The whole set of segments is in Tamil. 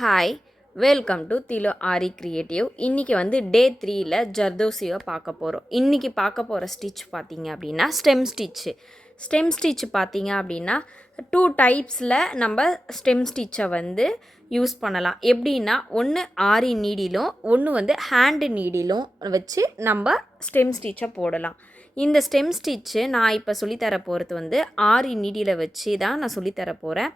Hi, welcome to திலோ aari creative. இன்றைக்கி வந்து டே 3ல் ஜர்தோசியை பார்க்க போகிறோம். இன்றைக்கி பார்க்க போகிற ஸ்டிச் பார்த்திங்க அப்படின்னா ஸ்டெம் ஸ்டிச் பார்த்திங்க அப்படின்னா 2 டைப்ஸில் நம்ம ஸ்டெம் ஸ்டிச்சை வந்து யூஸ் பண்ணலாம். எப்படின்னா ஒன்று ஆரி நீடிலும் ஒன்று வந்து ஹேண்டு நீடிலும் வச்சு நம்ம ஸ்டெம் ஸ்டிச்சை போடலாம். இந்த ஸ்டெம் ஸ்டிச்சு நான் இப்போ சொல்லித்தர போகிறது வந்து ஆரி நீடியில் வச்சு தான் நான் சொல்லித்தர போகிறேன்.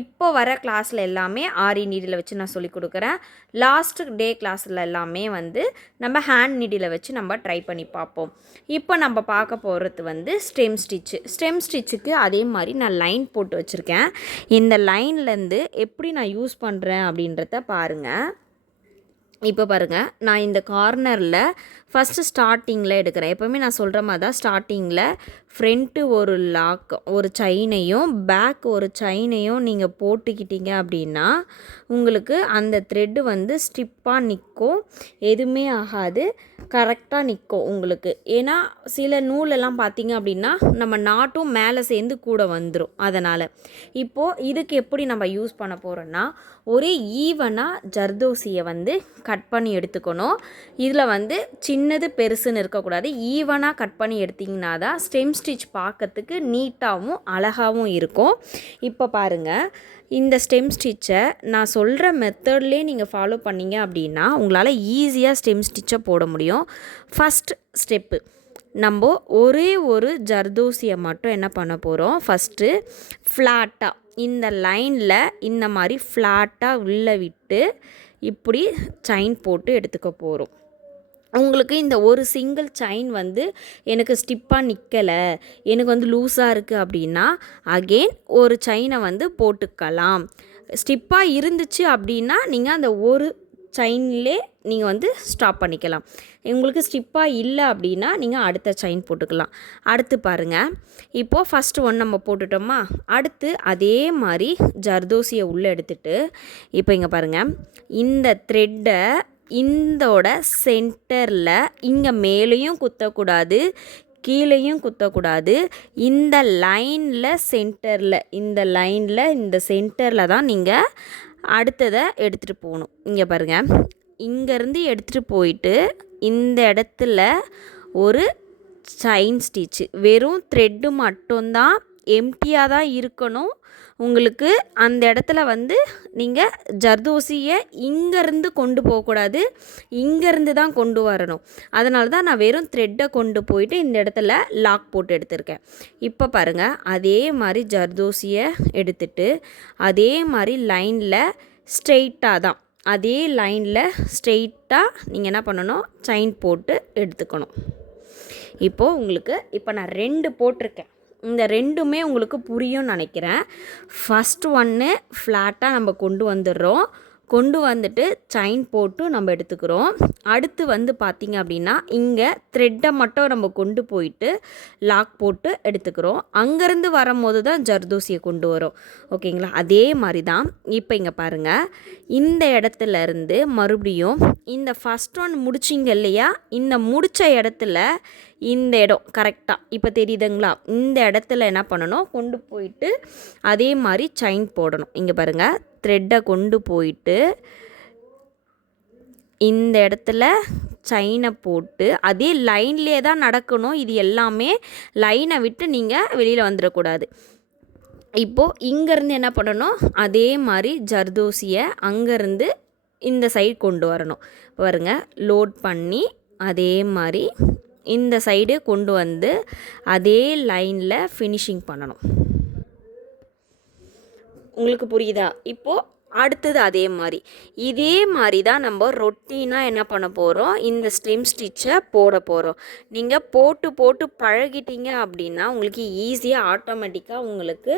இப்போ வர கிளாஸில் எல்லாமே ஆரி நீடியில் வச்சு நான் சொல்லிக் கொடுக்குறேன். லாஸ்ட் டே கிளாஸில் எல்லாமே வந்து நம்ம ஹேண்ட் நீடியில் வச்சு நம்ம ட்ரை பண்ணி பார்ப்போம். இப்போ நம்ம பார்க்க போகிறது வந்து ஸ்டெம் ஸ்டிச்சுக்கு அதே மாதிரி நான் லைன் போட்டு வச்சுருக்கேன். இந்த லைன்லேருந்து எப்படி நான் யூஸ் பண்ணுறேன் அப்படின்றத பாருங்கள். இப்போ பாருங்கள், நான் இந்த கார்னரில் ஃபஸ்ட்டு ஸ்டார்டிங்கில் எடுக்கிறேன். எப்போவுமே நான் சொல்கிற மாதிரி தான் ஸ்டார்டிங்கில் ஃப்ரண்ட்டு ஒரு லாக் ஒரு செயினையும் பேக் ஒரு செயினையும் நீங்கள் போட்டுக்கிட்டீங்க அப்படின்னா உங்களுக்கு அந்த த்ரெட்டு வந்து ஸ்டிப்பாக நிற்கும், எதுவுமே ஆகாது, கரெக்டாக நிற்கும் உங்களுக்கு. ஏன்னா சில நூலெல்லாம் பார்த்திங்க அப்படின்னா நம்ம நாட்டும் மேலே சேர்ந்து கூட வந்துடும். அதனால் இப்போது இதுக்கு எப்படி நம்ம யூஸ் பண்ண போகிறோன்னா ஒரே ஈவனாக ஜர்தோசியை வந்து கட் பண்ணி எடுத்துக்கணும். இதில் வந்து சின்னது பெருசுன்னு இருக்கக்கூடாது, ஈவனாக கட் பண்ணி எடுத்திங்கன்னா தான் ஸ்டெம் ஸ்டிச் பார்க்கறதுக்கு நீட்டாகவும் அழகாகவும் இருக்கும். இப்போ பாருங்கள், இந்த ஸ்டெம் ஸ்டிச்சை நான் சொல்கிற மெத்தட்லேயே நீங்கள் ஃபாலோ பண்ணிங்க அப்படின்னா உங்களால் ஈஸியாக ஸ்டெம் ஸ்டிச்சை போட முடியும். ஃபஸ்ட் ஸ்டெப்பு, நம்ம ஒரே ஒரு ஜர்தோசியை மட்டும் என்ன பண்ண போகிறோம், ஃபஸ்ட்டு ஃப்ளாட்டாக இந்த லைனில் இந்த மாதிரி ஃப்ளாட்டாக உள்ளே விட்டு இப்படி செயின் போட்டு எடுத்துக்க போகிறோம். உங்களுக்கு இந்த ஒரு சிங்கிள் செயின் வந்து எனக்கு ஸ்டிப்பாக நிற்கலை, எனக்கு வந்து லூஸாக இருக்குது அப்படின்னா அகெயின் ஒரு செயினை வந்து போட்டுக்கலாம். ஸ்டிப்பாக இருந்துச்சு அப்படின்னா நீங்கள் அந்த ஒரு செயின்லே நீங்கள் வந்து ஸ்டாப் பண்ணிக்கலாம். உங்களுக்கு ஸ்டிப்பாக இல்லை அப்படின்னா நீங்கள் அடுத்த செயின் போட்டுக்கலாம். அடுத்து பாருங்கள், இப்போது ஃபஸ்ட்டு ஒன் நம்ம போட்டுட்டோமா, அடுத்து அதே மாதிரி ஜர்தோசியை உள்ளே எடுத்துகிட்டு இப்போ இங்கே பாருங்கள், இந்த த்ரெட்டை இந்தோட சென்டரில் இங்கே மேலேயும் குத்தக்கூடாது கீழேயும் குத்தக்கூடாது, இந்த லைனில் சென்டரில் இந்த சென்டரில் தான் நீங்கள் அடுத்ததை எடுத்துகிட்டு போகணும். இங்கே பாருங்கள், இங்கேருந்து எடுத்துகிட்டு போயிட்டு இந்த இடத்துல ஒரு செயின் ஸ்டிச்சு, வெறும் த்ரெட்டு மட்டும்தான், எம்டியாக தான் இருக்கணும். உங்களுக்கு அந்த இடத்துல வந்து நீங்கள் ஜர்தோசியை இங்கேருந்து கொண்டு போகக்கூடாது, இங்கேருந்து தான் கொண்டு வரணும். அதனால தான் நான் வெறும் த்ரெட்டை கொண்டு போயிட்டு இந்த இடத்துல லாக் போட்டு எடுத்திருக்கேன். இப்போ பாருங்கள், அதே மாதிரி ஜர்தோசியை எடுத்துட்டு அதே மாதிரி லைனில் ஸ்ட்ரெயிட்டாக தான், அதே லைனில் ஸ்ட்ரெயிட்டாக நீங்கள் என்ன பண்ணணும், செயின் போட்டு எடுத்துக்கணும். இப்போது உங்களுக்கு இப்போ நான் 2 போட்டிருக்கேன், இந்த ரெண்டுமே உங்களுக்கு புரியும்னு நினைக்கிறேன். ஃபஸ்ட்டு ஒன்று ஃப்ளாட்டாக நம்ம கொண்டு வந்துட்டு செயின் போட்டு நம்ம எடுத்துக்கிறோம். அடுத்து வந்து பார்த்திங்க அப்படின்னா இங்கே த்ரெட்டை மட்டும் நம்ம கொண்டு போயிட்டு லாக் போட்டு எடுத்துக்கிறோம். அங்கேருந்து வரும்போது தான் ஜர்தோசியை கொண்டு வரோம். ஓகேங்களா, அதே மாதிரி தான். இப்போ இங்கே பாருங்கள், இந்த இடத்துல இருந்து மறுபடியும் இந்த ஃபஸ்ட் ஒன் முடிச்சிங்க இல்லையா, இந்த முடித்த இடத்துல இந்த இடம் கரெக்டாக இப்போ தெரியுதுங்களா, இந்த இடத்துல என்ன பண்ணணும், கொண்டு போயிட்டு அதே மாதிரி செயின் போடணும். இங்கே பாருங்கள், த்ரெட்டை கொண்டு போயிட்டு இந்த இடத்துல செயினை போட்டு அதே லைன்லேயே தான் நடக்கணும். இது எல்லாமே லைனை விட்டு நீங்கள் வெளியில் வந்துடக்கூடாது. இப்போது இங்கேருந்து என்ன பண்ணணும், அதே மாதிரி ஜர்தோசியை அங்கேருந்து இந்த சைடு கொண்டு வரணும். பாருங்க, லோட் பண்ணி அதே மாதிரி இந்த சைடு கொண்டு வந்து அதே லைனில் ஃபினிஷிங் பண்ணணும். உங்களுக்கு புரியுதா? இப்போது அடுத்தது இதே மாதிரி தான் நம்ம ரொட்டீனாக என்ன பண்ண போகிறோம், இந்த ஸ்டெம் ஸ்டிச்சை போட போகிறோம். நீங்கள் போட்டு பழகிட்டீங்க அப்படின்னா உங்களுக்கு ஈஸியாக ஆட்டோமேட்டிக்காக உங்களுக்கு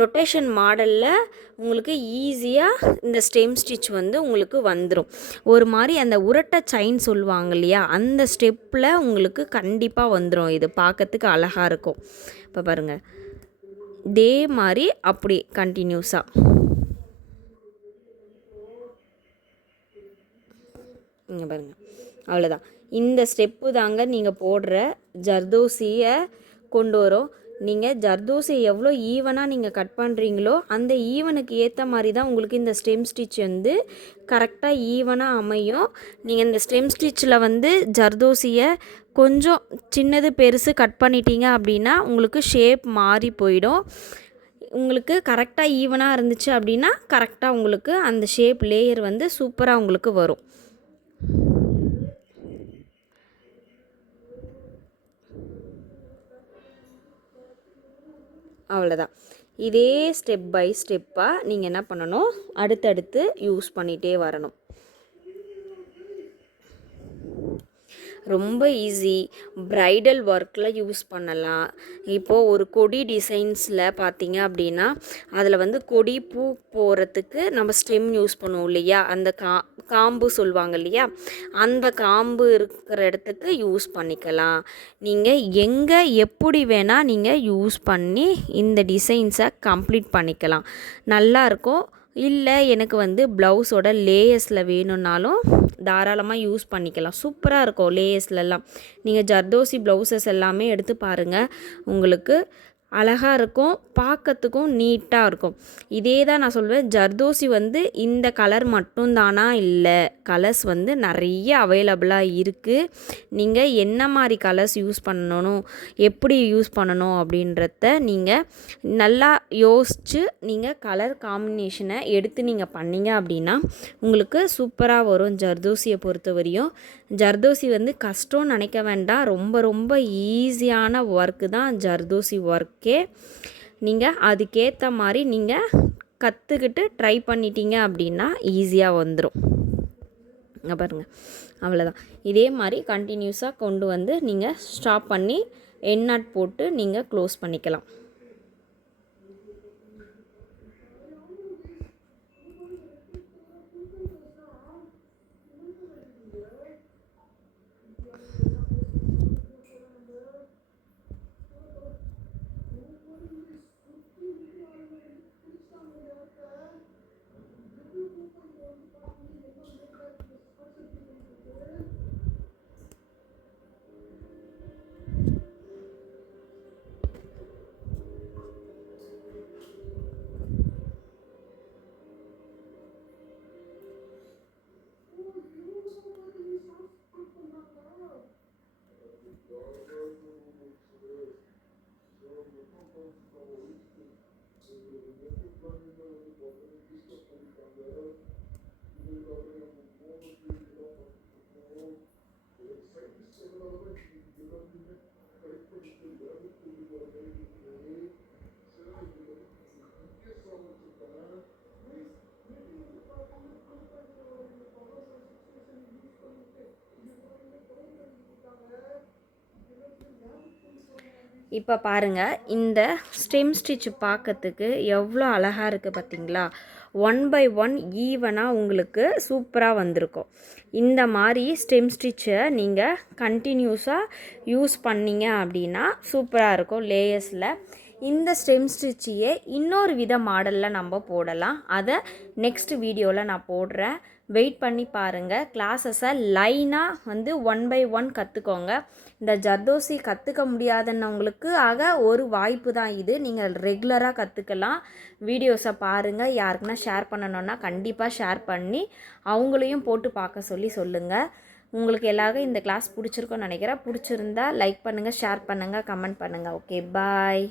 ரொட்டேஷன் மாடலில் உங்களுக்கு ஈஸியாக இந்த ஸ்டெம் ஸ்டிச் வந்து உங்களுக்கு வந்துடும். ஒரு மாதிரி அந்த உருட்டை செயின் சொல்லுவாங்க இல்லையா, அந்த ஸ்டெப்பில் உங்களுக்கு கண்டிப்பாக வந்துடும். இது பார்க்கறதுக்கு அழகாக இருக்கும். இப்போ பாருங்கள், இதே மாதிரி அப்படி கண்டினியூஸாக இங்கே பாருங்கள், அவ்வளோதான். இந்த ஸ்டெப்பு தாங்க நீங்கள் போடுற ஜர்தோசியை கொண்டு வரும். நீங்கள் ஜர்தோசி எவ்வளோ ஈவனாக நீங்கள் கட் பண்ணுறீங்களோ அந்த ஈவனுக்கு ஏற்ற மாதிரி தான் உங்களுக்கு இந்த ஸ்டெம் ஸ்டிச் வந்து கரெக்டாக ஈவனாக அமையும். நீங்கள் இந்த ஸ்டெம் ஸ்டிச்சில் வந்து ஜர்தோசியை கொஞ்சம் சின்னது பெருசு கட் பண்ணிட்டீங்க அப்படின்னா உங்களுக்கு ஷேப் மாறி போயிடும். உங்களுக்கு கரெக்டாக ஈவனாக இருந்துச்சு அப்படின்னா கரெக்டாக உங்களுக்கு அந்த ஷேப் லேயர் வந்து சூப்பராக உங்களுக்கு வரும். அவ்வளோதான். இதே ஸ்டெப் பை ஸ்டெப்பாக நீங்கள் என்ன பண்ணணும், அடுத்தடுத்து யூஸ் பண்ணிகிட்டே வரணும். ரொம்ப ஈஸி. ப்ரைடல் ஒர்க்கில் யூஸ் பண்ணலாம். இப்போது ஒரு கொடி டிசைன்ஸில் பார்த்தீங்க அப்படின்னா அதில் வந்து கொடி பூ போகிறதுக்கு நம்ம ஸ்டெம் யூஸ் பண்ணுவோம் இல்லையா, அந்த காம்பு சொல்லுவாங்க இல்லையா, அந்த காம்பு இருக்கிற இடத்துக்கு யூஸ் பண்ணிக்கலாம். நீங்கள் எங்கே எப்படி வேணால் நீங்கள் யூஸ் பண்ணி இந்த டிசைன்ஸை கம்ப்ளீட் பண்ணிக்கலாம். நல்லாயிருக்கும். இல்லை எனக்கு வந்து ப்ளவுஸோட லேயர்ஸில் வேணும்னாலும் தாராளமாக யூஸ் பண்ணிக்கலாம். சூப்பராக இருக்கும் லேயர்ஸ்லலாம். நீங்கள் ஜர்தோசி ப்ளவுசஸ் எல்லாமே எடுத்து பாருங்கள், உங்களுக்கு அழகாக இருக்கும், பார்க்கறதுக்கும் நீட்டாக இருக்கும். இதே தான் நான் சொல்வேன், ஜர்தோசி வந்து இந்த கலர் மட்டும்தானா, இல்லை, கலர்ஸ் வந்து நிறைய அவைலபிளாக இருக்குது. நீங்கள் என்ன மாதிரி கலர்ஸ் யூஸ் பண்ணணும், எப்படி யூஸ் பண்ணணும் அப்படின்றத நீங்கள் நல்லா யோசித்து நீங்கள் கலர் காம்பினேஷனை எடுத்து நீங்கள் பண்ணிங்க அப்படின்னா உங்களுக்கு சூப்பராக வரும். ஜர்தோசியை பொறுத்த வரையும் ஜர்தோசி வந்து கஷ்டம்னு நினைக்க வேண்டாம், ரொம்ப ரொம்ப ஈஸியான ஒர்க்கு தான் ஜர்தோசி ஒர்க்கே. நீங்கள் அதுக்கேற்ற மாதிரி நீங்கள் கற்றுக்கிட்டு ட்ரை பண்ணிட்டீங்க அப்படின்னா ஈஸியாக வந்துடும். பாருங்கள், அவ்வளோதான். இதே மாதிரி கண்டினியூஸாக கொண்டு வந்து நீங்கள் ஸ்டாப் பண்ணி எண்ட் நாட் போட்டு நீங்கள் க்ளோஸ் பண்ணிக்கலாம். இப்போ பாருங்கள், இந்த ஸ்டெம் ஸ்டிச் பார்க்கறதுக்கு எவ்வளோ அழகாக இருக்குது பார்த்தீங்களா. 1 by 1 ஈவனாக உங்களுக்கு சூப்பராக வந்திருக்கும். இந்த மாதிரி ஸ்டெம் ஸ்டிச்சை நீங்கள் கண்டினியூஸாக யூஸ் பண்ணிங்க அப்படின்னா சூப்பராக இருக்கும் லேயர்ஸில். இந்த ஸ்டெம் ஸ்டிச்சையே இன்னொரு வித மாடலில் நம்ம போடலாம். அதை நெக்ஸ்ட் வீடியோவில் நான் போடுறேன். வெயிட் பண்ணி பாருங்கள். கிளாஸஸை லைனாக வந்து 1 by 1 கற்றுக்கோங்க. இந்த ஜர்தோசி கற்றுக்க முடியாதுன்னவங்களுக்கு ஒரு வாய்ப்பு தான் இது. நீங்கள் ரெகுலராக கற்றுக்கலாம். வீடியோஸை பாருங்கள். யாருக்குன்னா ஷேர் பண்ணணுன்னா கண்டிப்பாக ஷேர் பண்ணி அவங்களையும் போட்டு பார்க்க சொல்லுங்கள். உங்களுக்கு எல்லாருக்கும் இந்த கிளாஸ் பிடிச்சிருக்குன்னு நினைக்கிறேன். பிடிச்சிருந்தா லைக் பண்ணுங்கள், ஷேர் பண்ணுங்கள், கமெண்ட் பண்ணுங்கள். ஓகே, பாய்.